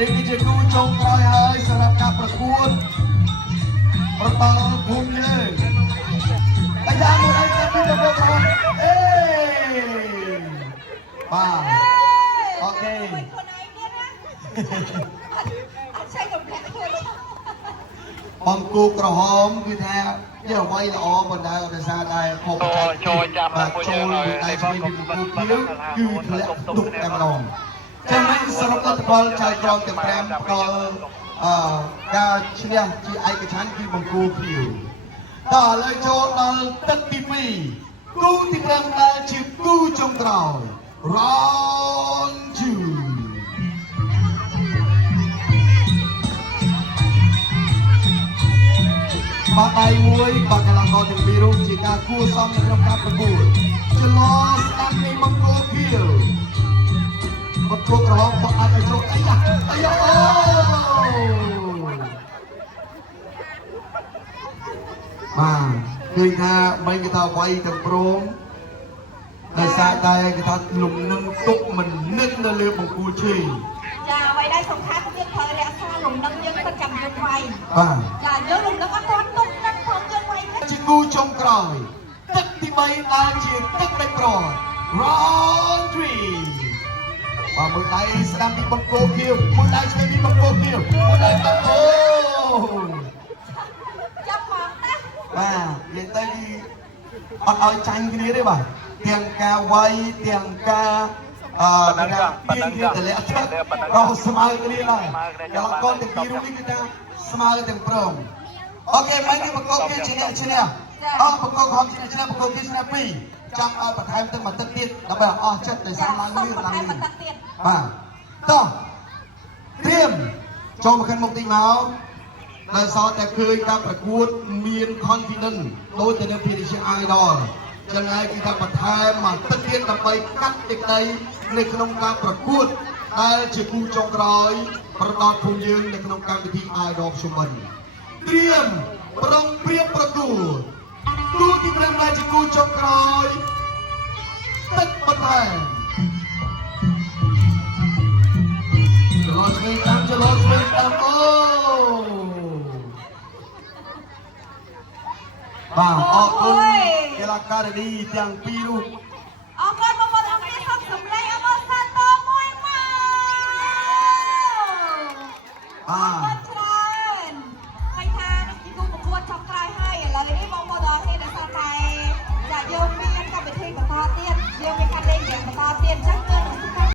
នេះគឺជាគូចុងក្រោយហើយសម្រាប់ការប្រកួតប្រតល់ភូមិយើងអាយ៉ាមួយហើយទៅពីទៅបងអេបាទអូខេបងគូក្រហមគឺថាជាអ្វីល្អបណ្ដាលដោយសារតែពុកចូលចាប់មកចូលតែឆ្លៃពីគូគឺធ្លាក់ទុកតែម្ដងចាំមិនសរុបលទ្ធផលចៅក្រមទាំង5ផ្ដល់ការឈ្នះជាឯកច្ឆន្ទគឺបង្គោលខៀវតើឥឡូវចូលដល់ទឹកទី2គូទី5ដែលជាគូចុងក្រោយ Round 2បាត់ដៃមួយបាត់កីឡាករទាំងពីររូបជាការគួរសមនៅក្នុងការប្រកួតចន្លោះស្ដាប់នៃបង្គោលខៀវបង្គោលក្រហមបោះអាចឲ្យចូលអាយ៉ាអាយ៉ាបាទឃើញថាមិនគេថាវាយទាំងព្រមដោយសារតែគេថាលំនឹងទុកមិននឹកនៅលើបង្គោលឈើចាអ្វីដែលសំខាន់គឺត្រូវរក្សាលំនឹងយើងទៅចាំយើងវាយបាទចាយើងលំនឹងអត់ទាន់ទុកទឹកផងយើងវាយជាគូចុងក្រោយទឹកទី3ដែលជាទឹកបេប្រ Round 3បាទមួយដៃស្ដាំពីបង្គោលខៀវមួយដៃឆ្វេងពីបង្គោលខៀវមួយដៃបង្គោលចាប់មកណាបាទនិយាយទៅអត់ឲ្យចាញ់គ្នាទេបាទទាំងការវាយទាំងការពីគ្នាតម្លាក់ទឹកក៏ស្មើគ្នាដែរកីឡាករទាំងពីររូបនេះគឺថាស្មើទាំងព្រមអូខេមិនគឺបង្គោលខៀវឈ្នះបង្គោលខំឈ្នះបង្គោលខៀវឈ្នះ2ចាំឲ្យបន្ថែមទឹកមួយទឹកទៀតដើម្បីអស់ចិត្តតែសារឡើងលឿនឡើងលឿនបាទតោះត្រៀមចូលមកកាន់មុខទីមកដោយសារតែឃើញការប្រកួតមាន confidence ដូចទៅនៅ PDC Idol ចឹងហើយគឺថាបន្ថែមមកទឹកទៀតដើម្បីកាត់ទឹកដីនៅក្នុងការប្រកួតដែលជាគូចុងក្រោយប្រដៅភូមិយើងនៅក្នុងកម្មវិធី Idol ជុំបិណ្ឌត្រៀមប្រឹងព្រៀបប្រកួតគូទី5ដែលជាគូចុងក្រោយទឹកបន្ថែមចលស្វែងតាមអូបាទអរគុណកីឡាការិនីទាំងពីររូបអរគុណបងប្អូនអរគុណសូមសម្លេងអបអរសាទរមួយមកបាទ